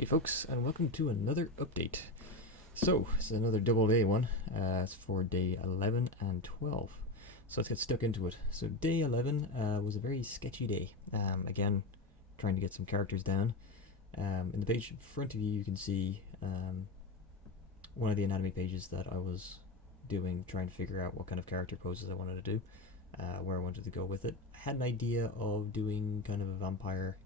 Hey folks, and welcome to another update. So, this is another double day one. It's for day 11 and 12. So let's get stuck into it. So day 11 was a very sketchy day. Again, trying to get some characters down. In the page in front of you, you can see one of the anatomy pages that I was doing, trying to figure out what kind of character poses I wanted to do, where I wanted to go with it. I had an idea of doing kind of a vampire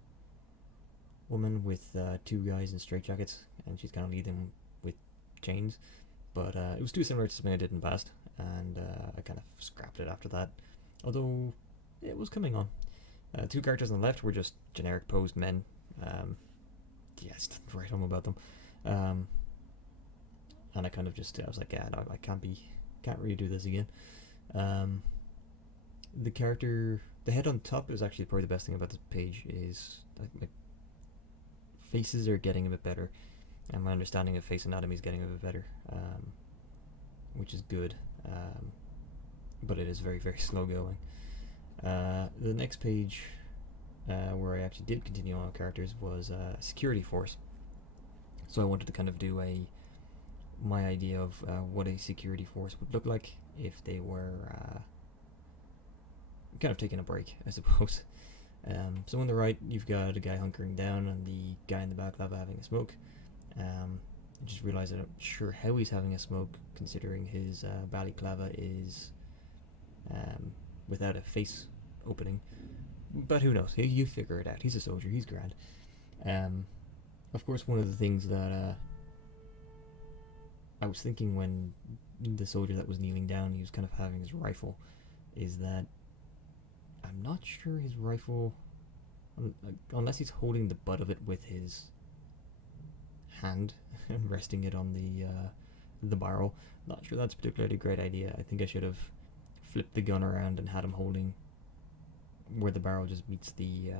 woman with two guys in straitjackets, and she's kind of leading them with chains, but it was too similar to something I did in the past, and I kind of scrapped it after that, although it was coming on. Two characters on the left were just generic posed men. Yeah, I just didn't write home about them, and I kind of just I was like, yeah, no, I can't really do this again. The head on top is actually probably the best thing about this page. Is like faces are getting a bit better, and my understanding of face anatomy is getting a bit better, which is good, but it is very, very slow going. The next page, where I actually did continue on with characters, was security force. So I wanted to kind of do my idea of what a security force would look like if they were kind of taking a break, I suppose. So on the right, you've got a guy hunkering down and the guy in the balaclava having a smoke. I just realised I'm not sure how he's having a smoke, considering his balaclava is without a face opening. But who knows? You figure it out. He's a soldier. He's grand. Of course, one of the things that I was thinking when the soldier that was kneeling down, he was kind of having his rifle, is that I'm not sure his rifle, unless he's holding the butt of it with his hand and resting it on the barrel. Not sure that's a particularly great idea. I think I should have flipped the gun around and had him holding where the barrel just meets the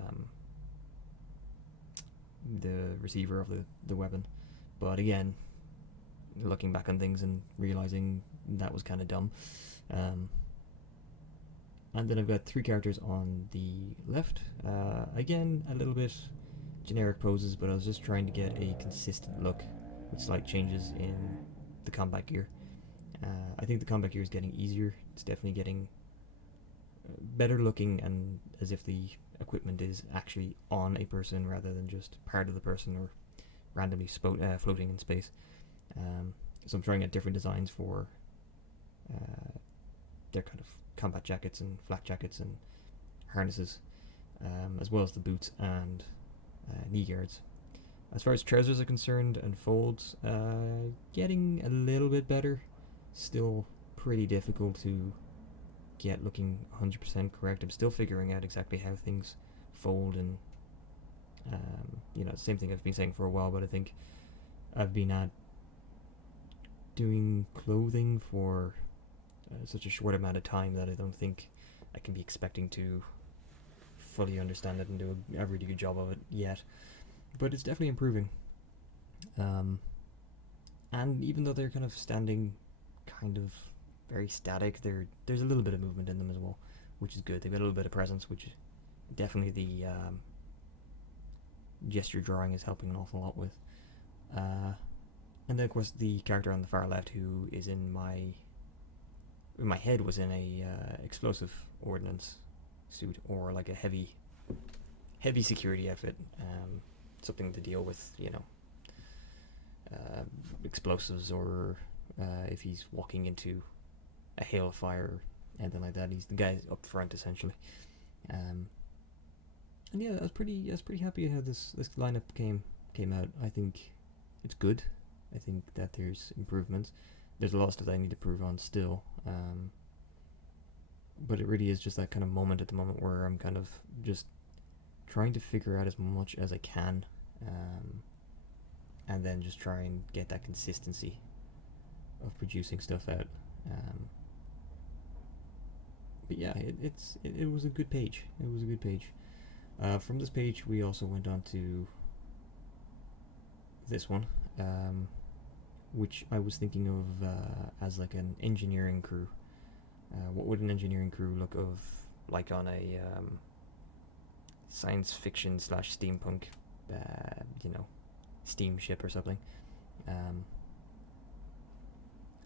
receiver of the weapon. But again, looking back on things and realizing that was kind of dumb. And then I've got three characters on the left. Again, a little bit generic poses, but I was just trying to get a consistent look with slight changes in the combat gear. I think the combat gear is getting easier. It's definitely getting better looking, and as if the equipment is actually on a person rather than just part of the person or randomly floating in space. So I'm trying out different designs for their kind of combat jackets and flak jackets and harnesses, as well as the boots and knee guards. As far as trousers are concerned and folds, getting a little bit better. Still pretty difficult to get looking 100% correct. I'm still figuring out exactly how things fold, and same thing I've been saying for a while, but I think I've been at doing clothing for such a short amount of time that I don't think I can be expecting to fully understand it and do a really good job of it yet. But it's definitely improving. And even though they're kind of standing kind of very static, there's a little bit of movement in them as well, which is good. They've got a little bit of presence, which definitely the gesture drawing is helping an awful lot with. And then of course the character on the far left, who is in my head, was in a explosive ordnance suit, or like a heavy security outfit, something to deal with explosives, or if he's walking into a hail of fire or anything like that. He's the guy up front essentially. And yeah, I was pretty happy how this lineup came out. I think it's good. I think that there's improvements. There's a lot of stuff that I need to improve on still, but it really is just that kind of moment at the moment where I'm kind of just trying to figure out as much as I can, and then just try and get that consistency of producing stuff out. But yeah, it was a good page. It was a good page. From this page, we also went on to this one, which I was thinking of as like an engineering crew. What would an engineering crew look like on a science fiction / steampunk, steamship or something.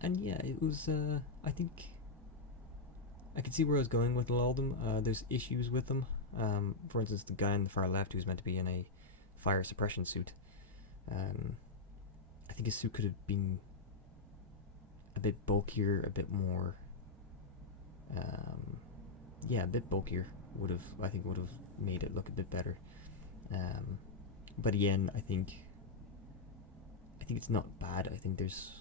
And yeah, it was. I think I could see where I was going with a lot of them. There's issues with them. For instance, the guy on the far left who's meant to be in a fire suppression suit. I think his suit could have been a bit bulkier, a bit more. Yeah, a bit bulkier would have. I think would have made it look a bit better. But again, I think it's not bad. I think there's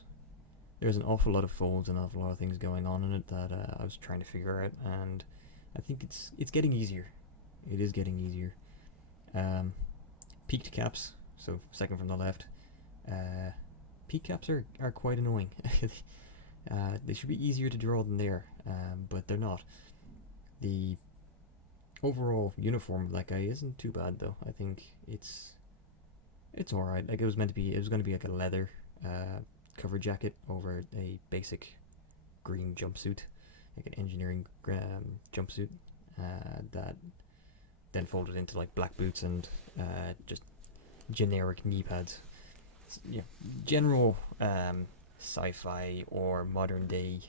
an awful lot of folds and an awful lot of things going on in it that I was trying to figure out, and I think it's getting easier. It is getting easier. Peaked caps, so second from the left. Peak caps are quite annoying. They should be easier to draw than they are, but they're not. The overall uniform of that guy isn't too bad though. I think it's alright. Like it was going to be like a leather cover jacket over a basic green jumpsuit, like an engineering jumpsuit that then folded into like black boots and just generic knee pads. Yeah, general sci-fi or modern day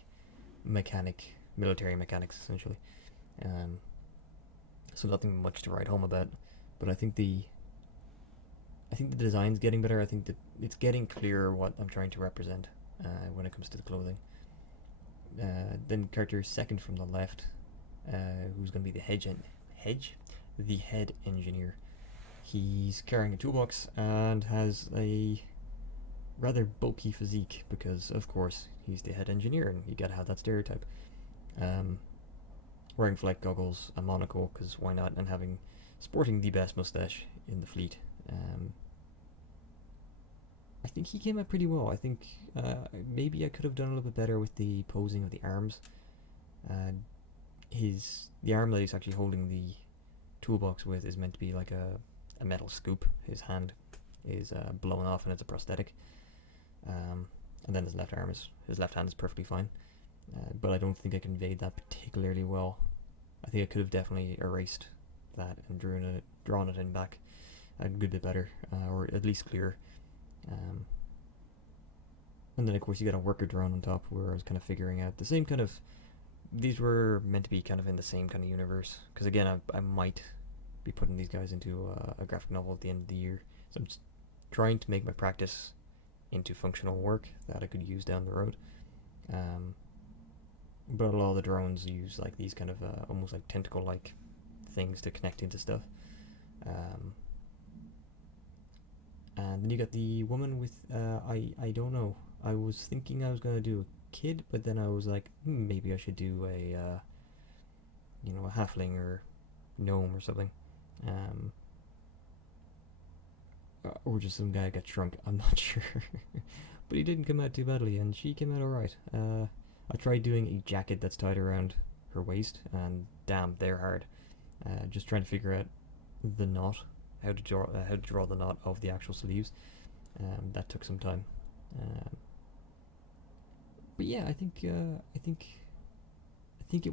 military mechanics essentially. So nothing much to write home about, but I think the design's getting better. I think that it's getting clearer what I'm trying to represent when it comes to the clothing. Then character second from the left, who's going to be the head engineer. He's carrying a toolbox and has a rather bulky physique because, of course, he's the head engineer and you gotta have that stereotype. Wearing flight goggles, a monocle, because why not, and sporting the best mustache in the fleet. I think he came out pretty well. I think maybe I could have done a little bit better with the posing of the arms. The arm that he's actually holding the toolbox with is meant to be like a metal scoop. His hand is blown off and it's a prosthetic. And then his left hand is perfectly fine. But I don't think I conveyed that particularly well. I think I could have definitely erased that and drawn it in back a good bit better, or at least clearer. And then of course you got a worker drone on top where I was kind of figuring out the same kind of. These were meant to be kind of in the same kind of universe, because again I might be putting these guys into a graphic novel at the end of the year, so I'm just trying to make my practice into functional work that I could use down the road. But a lot of the drones use like these kind of almost like tentacle like things to connect into stuff. And then you got the woman with I don't know. I was thinking I was gonna do a kid, but then I was like, maybe I should do a halfling or gnome or something, or just some guy got shrunk. I'm not sure, but he didn't come out too badly, and she came out alright. I tried doing a jacket that's tied around her waist, and damn, they're hard. Just trying to figure out the knot, how to draw the knot of the actual sleeves. That took some time. But yeah, I think it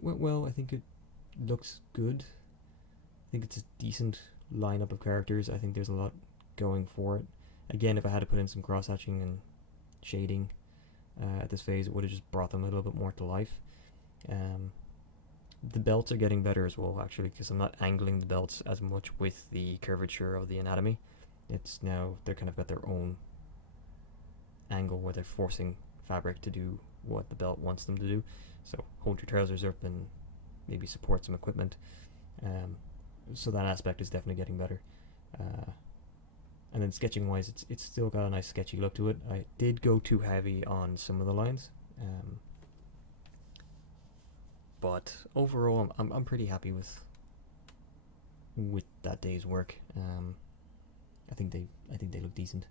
went well. I think it looks good. I think it's a decent lineup of characters. I think there's a lot going for it. Again, if I had to put in some cross-hatching and shading at this phase, it would have just brought them a little bit more to life. The belts are getting better as well, actually, because I'm not angling the belts as much with the curvature of the anatomy. It's now they're kind of got their own angle where they're forcing fabric to do what the belt wants them to do. So hold your trousers up and maybe support some equipment. So that aspect is definitely getting better. And then sketching wise, it's still got a nice sketchy look to it. I did go too heavy on some of the lines, but overall I'm pretty happy with that day's work. I think they look decent.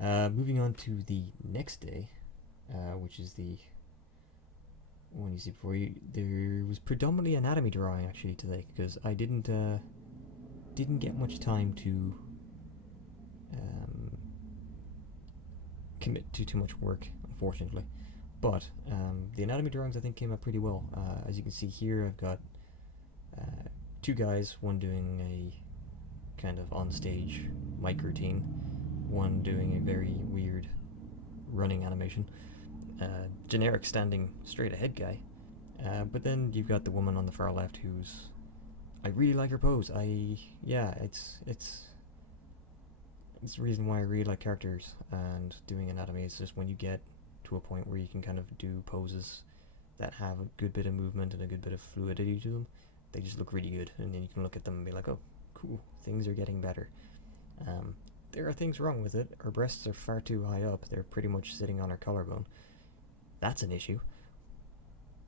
Moving on to the next day, which is the one you see before you. There was predominantly anatomy drawing actually today, because I didn't get much time to commit to too much work, unfortunately. But the anatomy drawings I think came out pretty well. As you can see here, I've got two guys, one doing a kind of on-stage mic routine, one doing a very weird running animation. Generic standing straight ahead guy. But then you've got the woman on the far left who's... I really like her pose. It's the reason why I really like characters and doing anatomy. It's just when you get to a point where you can kind of do poses that have a good bit of movement and a good bit of fluidity to them, they just look really good, and then you can look at them and be like, oh, cool, things are getting better. There are things wrong with it. Her breasts are far too high up. They're pretty much sitting on her collarbone. That's an issue.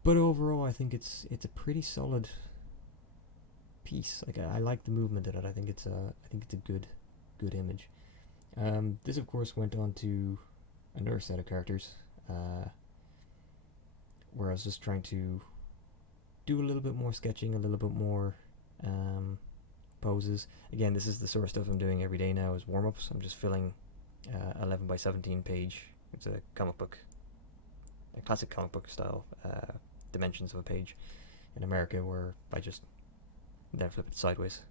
But overall, I think it's a pretty solid piece. Like, I like the movement in it. I think it's a good image. This of course went on to another set of characters, where I was just trying to do a little bit more sketching, a little bit more poses. Again, this is the sort of stuff I'm doing every day now as warm-ups. I'm just filling 11 by 17 page. It's a comic book, a classic comic book style dimensions of a page in America, where I just then flip it sideways.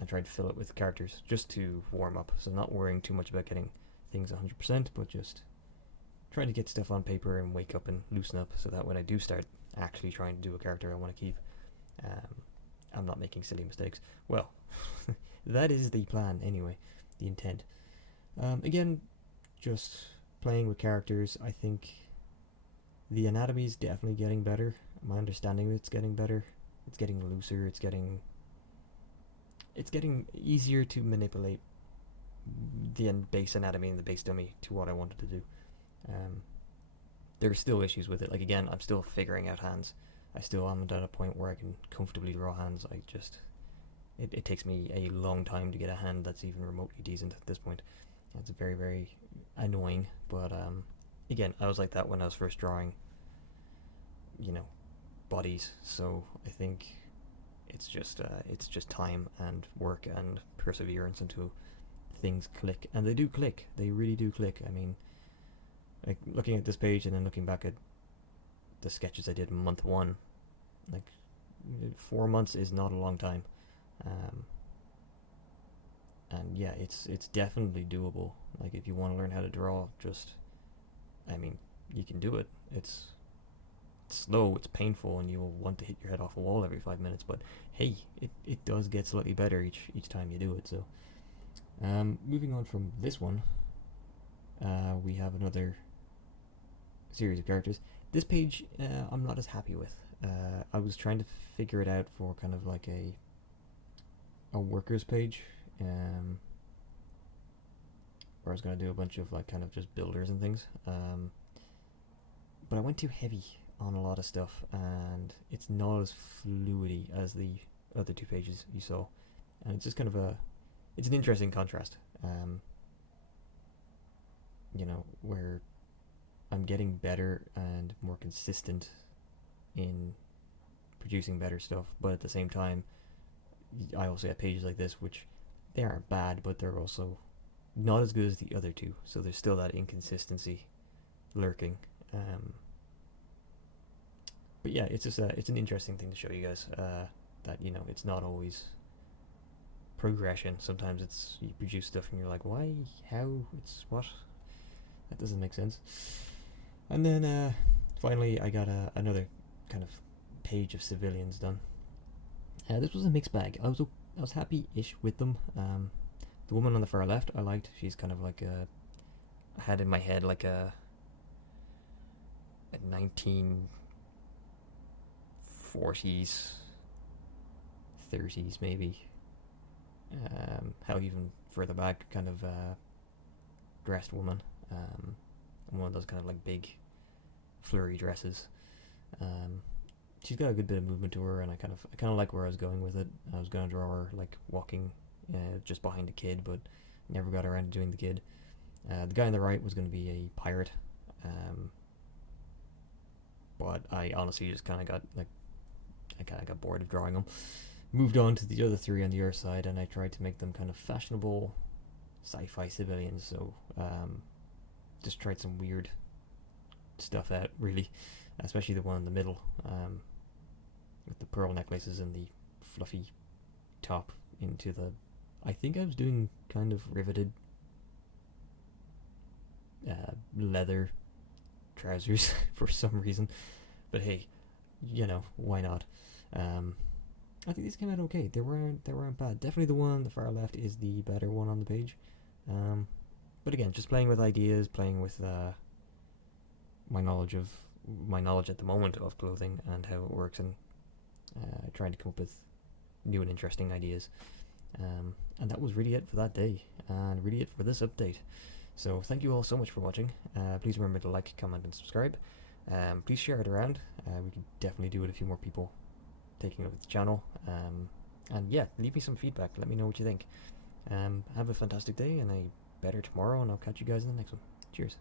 I tried to fill it with characters just to warm up, so not worrying too much about getting things 100%, but just trying to get stuff on paper and wake up and loosen up, so that when I do start actually trying to do a character I want to keep, I'm not making silly mistakes. Well, that is the plan anyway, the intent. Again, just playing with characters. I think the anatomy is definitely getting better. My understanding of it's getting better. It's getting looser. It's getting easier to manipulate the base anatomy and the base dummy to what I wanted to do. There are still issues with it. Like, again, I'm still figuring out hands. I still am at a point where I can comfortably draw hands. It takes me a long time to get a hand that's even remotely decent at this point. It's very, very annoying, but again, I was like that when I was first drawing, bodies, so I think it's just time and work and perseverance until things click, and they do click. They really do click. I mean, like, looking at this page and then looking back at the sketches I did in month 1, like, 4 months is not a long time, and yeah, it's definitely doable. Like, if you want to learn how to draw, you can do it. It's slow, it's painful, and you'll want to hit your head off a wall every 5 minutes, but hey, it does get slightly better each time you do it. So moving on from this one, we have another series of characters. This page I'm not as happy with. I was trying to figure it out for kind of like a workers page, where I was going to do a bunch of like kind of just builders and things, but I went too heavy on a lot of stuff, and it's not as fluidy as the other 2 pages you saw, and it's just kind of it's an interesting contrast, where I'm getting better and more consistent in producing better stuff, but at the same time I also have pages like this which they aren't bad, but they're also not as good as the other 2, so there's still that inconsistency lurking. But yeah, it's just it's an interesting thing to show you guys, that it's not always progression. Sometimes you produce stuff and you're like, why, how, it's what, that doesn't make sense. And then finally I got another kind of page of civilians done. This was a mixed bag. I was happy-ish with them. The woman on the far left I liked. She's kind of like I had in my head like a 1940s, 30s maybe, hell, even further back, kind of dressed woman, one of those kind of like big flurry dresses. She's got a good bit of movement to her, and I kind of like where I was going with it. I was going to draw her like walking just behind a kid, but never got around to doing the kid. The guy on the right was going to be a pirate, but I honestly just kind of got bored of drawing them. Moved on to the other 3 on the other side, and I tried to make them kind of fashionable sci-fi civilians. So just tried some weird stuff out, really, especially the one in the middle, with the pearl necklaces and the fluffy top into the I think I was doing kind of riveted leather trousers for some reason, but hey, you know, why not? I think these came out okay. They weren't bad. Definitely the one on the far left is the better one on the page. But again, just playing with ideas, playing with my knowledge at the moment of clothing and how it works, and trying to come up with new and interesting ideas. And that was really it for that day, and really it for this update. So thank you all so much for watching. Please remember to like, comment, and subscribe. Please share it around. We can definitely do with a few more people taking over the channel. And yeah, leave me some feedback. Let me know what you think. Have a fantastic day and a better tomorrow, and I'll catch you guys in the next one. Cheers.